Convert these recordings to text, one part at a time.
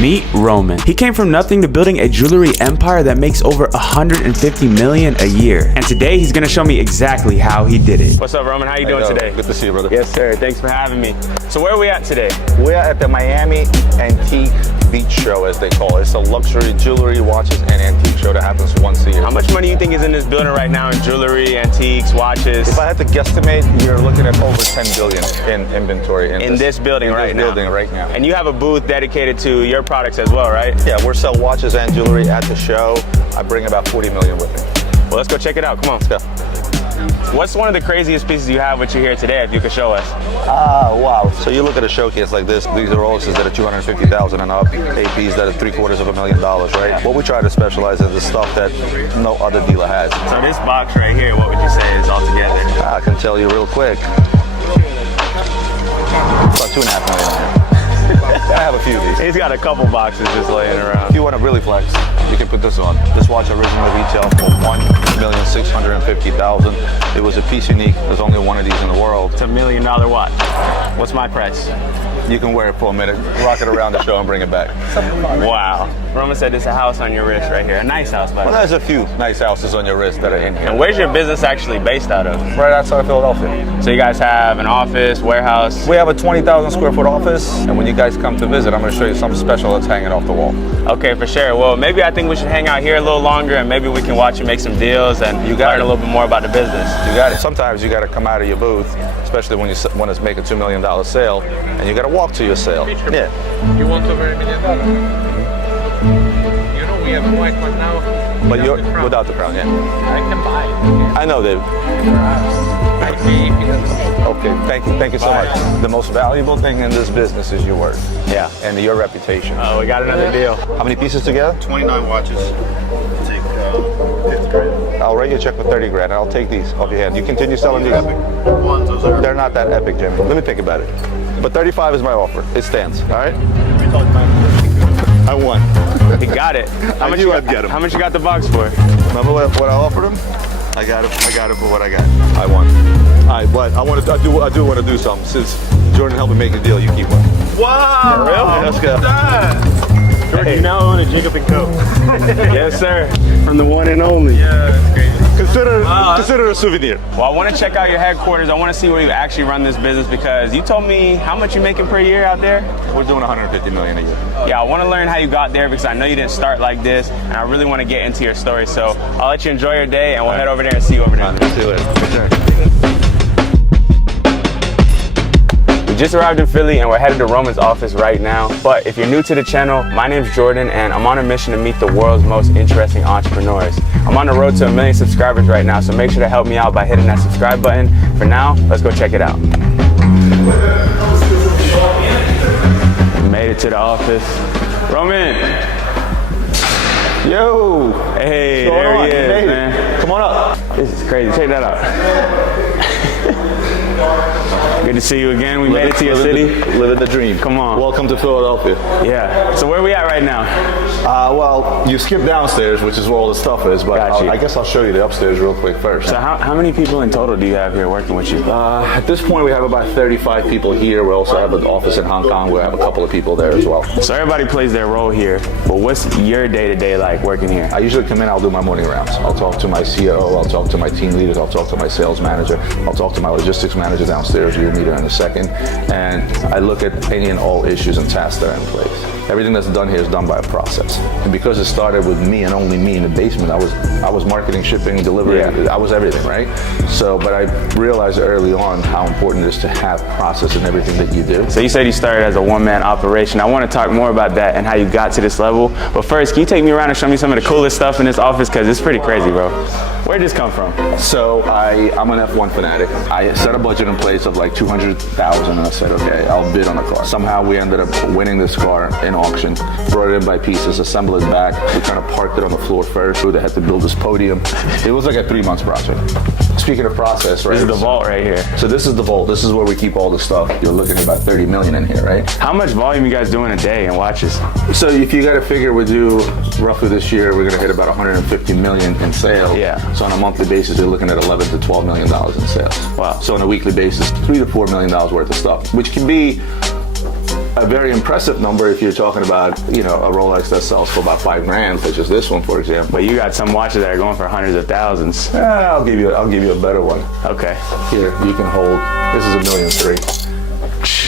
Meet Roman. He came from nothing to building a jewelry empire that makes over 150 million a year. And today he's gonna show me exactly how he did it. What's up, Roman? How you doing today? Good to see you, brother. Yes, sir. Thanks for having me. So where are we at today? We're at the Miami Antique Beach Show, as they call it. It's a luxury jewelry, watches, and antique show that happens once a year. How much money do you think is in this building right now in jewelry, antiques, watches? If I had to guesstimate, you're looking at over 10 billion in inventory in this building right now. And you have a booth dedicated to your products as well, right? Yeah, we're selling watches and jewelry at the show. I bring about 40 million with me. Well, let's go check it out. Come on. Let's go. What's one of the craziest pieces you have with you here today, if you could show us? Wow. So you look at a showcase like this, these are Rolex that are 250,000 and up, APs that are $750,000, right? What we try to specialize in is the stuff that no other dealer has. So this box right here, what would you say is all together? I can tell you real quick. About 2.5 million. I have a few of these. He's got a couple boxes just laying around. If you want to really flex, you can put this on. This watch originally retailed for $1,650,000. It was a piece unique. There's only one of these in the world. It's $1 million watch. What's my price? You can wear it for a minute, rock it around the show, and bring it back. Wow. Roman said there's a house on your wrist right here. A nice house, by the way. Well, there's a few nice houses on your wrist that are in here. And where's your business actually based out of? Right outside of Philadelphia. So you guys have an office, warehouse? We have a 20,000 square foot office, and when you guys come to visit, I'm going to show you something special that's hanging off the wall. Okay, for sure. Well, maybe I think we should hang out here a little longer, and maybe we can watch you make some deals and learn a little bit more about the business. You got it. Sometimes you got to come out of your booth, especially when you want to make a $2 million sale, and you got to walk to your sale. Yeah. You want over $1 million? You know we have a white one now. But you're without the crown, yeah. I can buy it. I know, Dave. Okay, thank you so much. The most valuable thing in this business is your word. Yeah. And your reputation. Oh, we got another deal. How many pieces together? 29 watches. Take 50 grand. I'll write you a check for 30 grand, and I'll take these off your hand. You continue selling these? Ones, those are. They're not that epic, Jimmy. Let me think about it. But 35 is my offer. It stands, all right? We talked about I won. He got it. How much knew you I'd get him. How much you got the box for? Remember what I offered him? I got it for what I got. I won. All right, but I do want to do something. Since Jordan helped me make a deal, you keep one. Wow! For real? Let's go. Jordan, you now own a Jacob & Co. Yes, sir. From the one and only. Yeah, that's crazy. Consider a souvenir. Well, I want to check out your headquarters. I want to see where you actually run this business, because you told me how much you're making per year out there. We're doing 150 million a year. Yeah, I want to learn how you got there, because I know you didn't start like this, and I really want to get into your story. So I'll let you enjoy your day, and we'll head over there and see you over there. Let's do it. We just arrived in Philly, and we're headed to Roman's office right now. But if you're new to the channel, my name's Jordan, and I'm on a mission to meet the world's most interesting entrepreneurs. I'm on the road to 1 million subscribers right now, so make sure to help me out by hitting that subscribe button. For now, let's go check it out. We made it to the office. Roman! Yo! Hey, there he is, man. Come on up. This is crazy. Check that out. Good to see you again. We made it to your city. Living the dream. Come on. Welcome to Philadelphia. Yeah. So where are we at right now? Well, you skip downstairs, which is where all the stuff is, but Got you. I guess I'll show you the upstairs real quick first. So how many people in total do you have here working with you? At this point, we have about 35 people here. We also have an office in Hong Kong. We have a couple of people there as well. So everybody plays their role here, but what's your day-to-day like working here? I usually come in, I'll do my morning rounds. I'll talk to my COO, I'll talk to my team leaders, I'll talk to my sales manager, I'll talk to my logistics manager downstairs. You'll meet her in a second. And I look at any and all issues and tasks that are in place. Everything that's done here is done by a process. And because it started with me and only me in the basement, I was marketing, shipping, delivery, I was everything, right? So, but I realized early on how important it is to have process in everything that you do. So you said you started as a one-man operation. I want to talk more about that and how you got to this level. But first, can you take me around and show me some of the coolest stuff in this office? Because it's pretty crazy, bro. Where'd this come from? So I'm an F1 fanatic. I set a budget in place of like 200,000 and I said, okay, I'll bid on a car. Somehow we ended up winning this car in auction, brought it in by pieces, assembled it back. We kind of parked it on the floor first. They had to build this podium. It was like a 3-month project. Speaking of process, right? This is the vault right here. So this is the vault. This is where we keep all the stuff. You're looking at about 30 million in here, right? How much volume you guys doing a day in watches? So if you got to figure, we do roughly this year, we're going to hit about 150 million in sales. Yeah. So on a monthly basis, you're looking at 11 to 12 million dollars in sales. Wow. So on a weekly basis, $3 to $4 million worth of stuff, which can be a very impressive number if you're talking about, you know, a Rolex that sells for about $5,000, such as this one, for example. But you got some watches that are going for hundreds of thousands. I'll give you a better one. Okay. Here, you can hold. This is $1.3 million.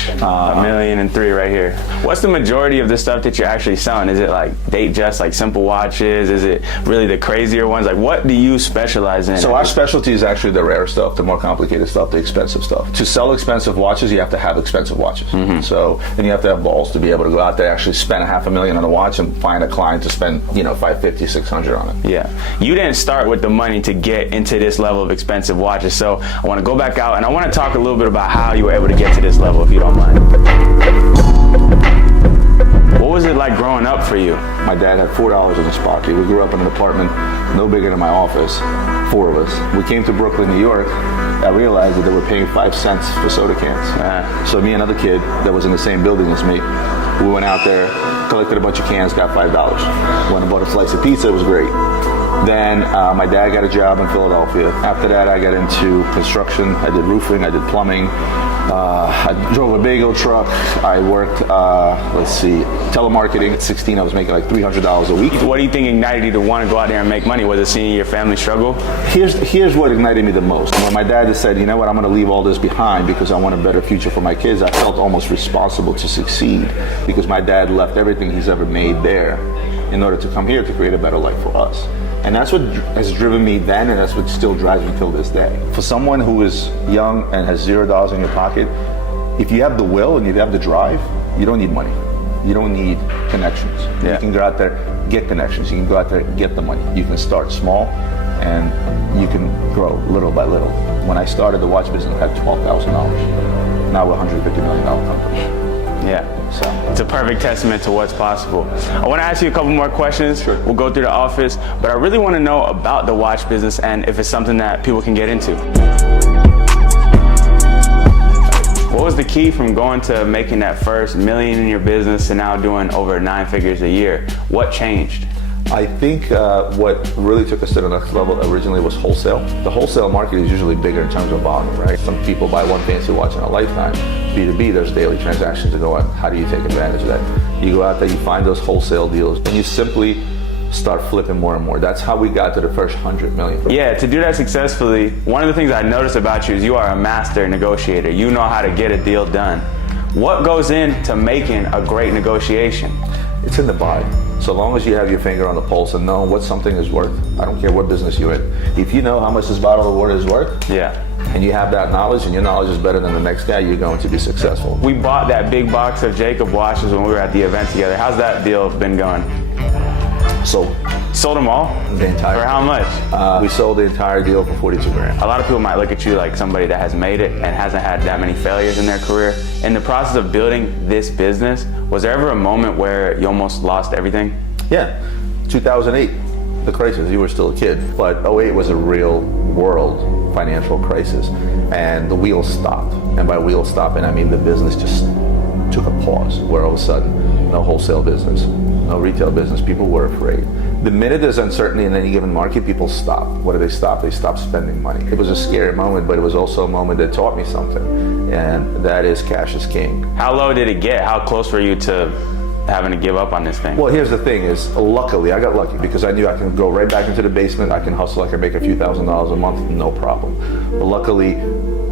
$1.3 million right here. What's the majority of the stuff that you're actually selling? Is it like Datejust, like simple watches? Is it really the crazier ones? Like, what do you specialize in? So our specialty is actually the rare stuff, the more complicated stuff, the expensive stuff. To sell expensive watches, you have to have expensive watches. So, and you have to have balls to be able to go out there, actually spend $500,000 on a watch and find a client to spend, you know, $550, $600 on it. Yeah. You didn't start with the money to get into this level of expensive watches. So I want to go back out and I want to talk a little bit about how you were able to get to this level, if you don't mind. What was it like growing up for you? My dad had $4 in his pocket. We grew up in an apartment no bigger than my office, 4 of us. We came to Brooklyn, New York. I realized that they were paying 5 cents for soda cans. So me and another kid that was in the same building as me, we went out there, collected a bunch of cans, got $5. Went and bought a slice of pizza, it was great. Then my dad got a job in Philadelphia. After that, I got into construction. I did roofing, I did plumbing. I drove a bagel truck. I worked, telemarketing. At 16, I was making like $300 a week. What do you think ignited you to want to go out there and make money? Was it seeing your family struggle? Here's what ignited me the most. When my dad just said, you know what, I'm going to leave all this behind because I want a better future for my kids, I felt almost responsible to succeed because my dad left everything he's ever made there in order to come here to create a better life for us. And that's what has driven me then, and that's what still drives me till this day. For someone who is young and has $0 in your pocket, if you have the will and you have the drive, you don't need money. You don't need connections. Yeah. You can go out there, get connections. You can go out there, get the money. You can start small, and you can grow little by little. When I started the watch business, I had $12,000. Now we're a $150 million company. Yeah. So it's a perfect testament to what's possible. I want to ask you a couple more questions. Sure. We'll go through the office, but I really want to know about the watch business and if it's something that people can get into. What was the key from going to making that first $1 million in your business to now doing over 9 figures a year? What changed? I think what really took us to the next level originally was wholesale. The wholesale market is usually bigger in terms of volume, right? Some people buy one fancy watch in a lifetime. B2B, there's daily transactions to go on. How do you take advantage of that? You go out there, you find those wholesale deals, and you simply start flipping more and more. That's how we got to the first 100 million. Yeah, to do that successfully, one of the things I noticed about you is you are a master negotiator. You know how to get a deal done. What goes into making a great negotiation? It's in the buy. So long as you have your finger on the pulse and know what something is worth, I don't care what business you're in. If you know how much this bottle of water is worth, Yeah. and you have that knowledge, and your knowledge is better than the next guy, you're going to be successful. We bought that big box of Jacob watches when we were at the event together. How's that deal been going? So Sold them all? the entire For how much? we sold the entire deal for 42 grand. A lot of people might look at you like somebody that has made it and hasn't had that many failures in their career. In the process of building this business, was there ever a moment where you almost lost everything? Yeah, 2008, the crisis, you were still a kid, but 08 was a real world financial crisis, and the wheels stopped. And by wheels stopping, I mean the business just took a pause, where all of a sudden, no wholesale business, no retail business, people were afraid. The minute there's uncertainty in any given market, people stop. What do they stop? They stop spending money. It was a scary moment, but it was also a moment that taught me something, and that is cash is king. How low did it get? How close were you to having to give up on this thing? Well, here's the thing is, luckily, I got lucky because I knew I can go right back into the basement, I can hustle, I can make a few $1,000s a month, no problem. But luckily,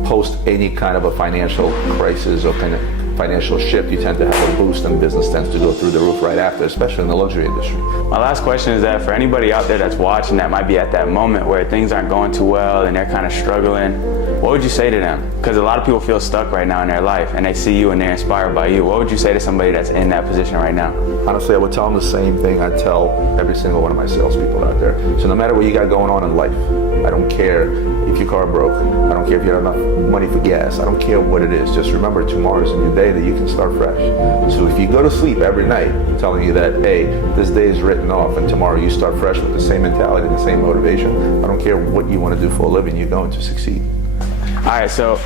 post any kind of a financial crisis or kind of financial shift, you tend to have a boost and business tends to go through the roof right after, especially in the luxury industry. My last question is that for anybody out there that's watching that might be at that moment where things aren't going too well and they're kind of struggling, what would you say to them? Because a lot of people feel stuck right now in their life and they see you and they're inspired by you. What would you say to somebody that's in that position right now? Honestly, I would tell them the same thing I tell every single one of my salespeople out there. So no matter what you got going on in life, I don't care if your car broke, I don't care if you have enough money for gas, I don't care what it is. Just remember tomorrow's a new day that you can start fresh. So if you go to sleep every night telling you that, hey, this day is written off and tomorrow you start fresh with the same mentality, the same motivation, I don't care what you want to do for a living, you're going to succeed. All right, so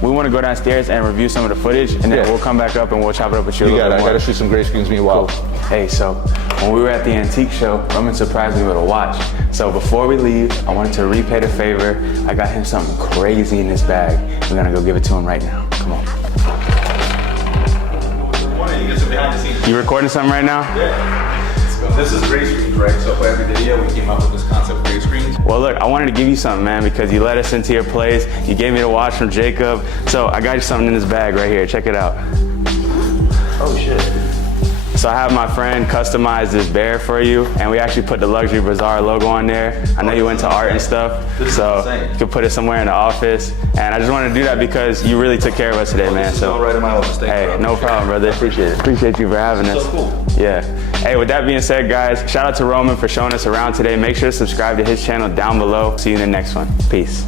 we want to go downstairs and review some of the footage, and then we'll come back up and we'll chop it up with you a You little got it. bit I more. got to shoot some gray screens meanwhile. Cool. Hey, so when we were at the antique show, Roman surprised me with a watch. So before we leave, I wanted to repay the favor. I got him something crazy in this bag. We're gonna go give it to him right now. Come on. behind the scenes. You recording something right now? This is gray screens, right? So for every video, we came up with this concept of gray screens. Well, look, I wanted to give you something, man, because you let us into your place. You gave me the watch from Jacob. So I got you something in this bag right here. Check it out. Oh shit. So I have my friend customize this bear for you, and we actually put the Luxury Bazaar logo on there. I know you into art and stuff, so insane. you can put it somewhere in the office. And I just wanted to do that because you really took care of us today, man. This is all right in my office. Thank you, Hey, bro. no problem, brother. Appreciate it. Appreciate you for having us. So cool. Yeah. Hey, with that being said, guys, shout out to Roman for showing us around today. Make sure to subscribe to his channel down below. See you in the next one. Peace.